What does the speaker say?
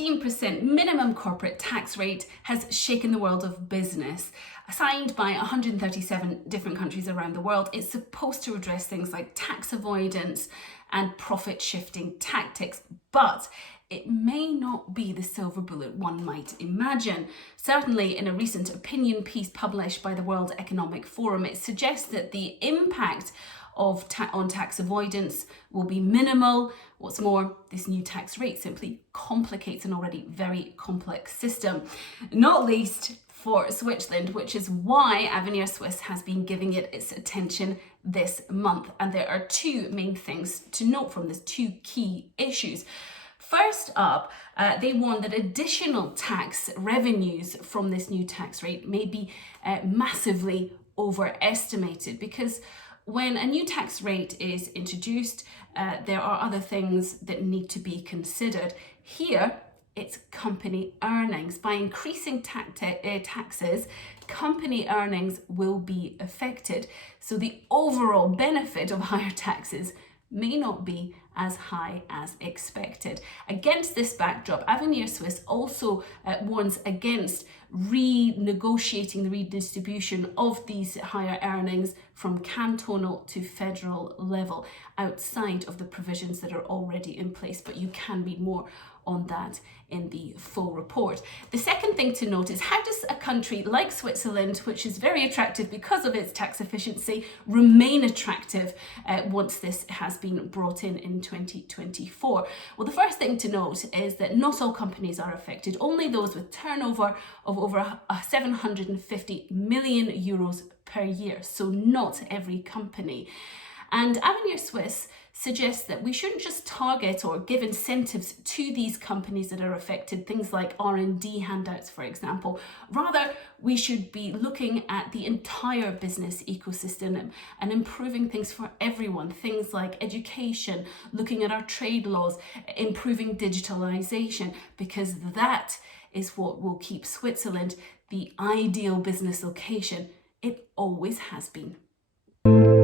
15% minimum corporate tax rate has shaken the world of business. Signed by 137 different countries around the world, it's supposed to address things like tax avoidance and profit shifting tactics, but it may not be the silver bullet one might imagine. Certainly, in a recent opinion piece published by the World Economic Forum, it suggests that the impact on tax avoidance will be minimal. What's more, this new tax rate simply complicates an already very complex system, not least for Switzerland, which is why Avenir Suisse has been giving it its attention this month. And there are two main things to note from this, two key issues. First up, they warn that additional tax revenues from this new tax rate may be massively overestimated, because when a new tax rate is introduced, there are other things that need to be considered. Here, it's company earnings. By increasing taxes, company earnings will be affected. So the overall benefit of higher taxes may not be as high as expected. Against this backdrop, Avenir Suisse also warns against renegotiating the redistribution of these higher earnings from cantonal to federal level outside of the provisions that are already in place. But you can read more on that in the full report. The second thing to note is, how does a country like Switzerland, which is very attractive because of its tax efficiency, remain attractive once this has been brought in 2024? Well, the first thing to note is that not all companies are affected. Only those with turnover of over 750 million euros per year. So not every company. And Avenir Suisse suggests that we shouldn't just target or give incentives to these companies that are affected, things like R&D handouts, for example. Rather, we should be looking at the entire business ecosystem and improving things for everyone, things like education, looking at our trade laws, improving digitalization, because that is what will keep Switzerland the ideal business location. It always has been.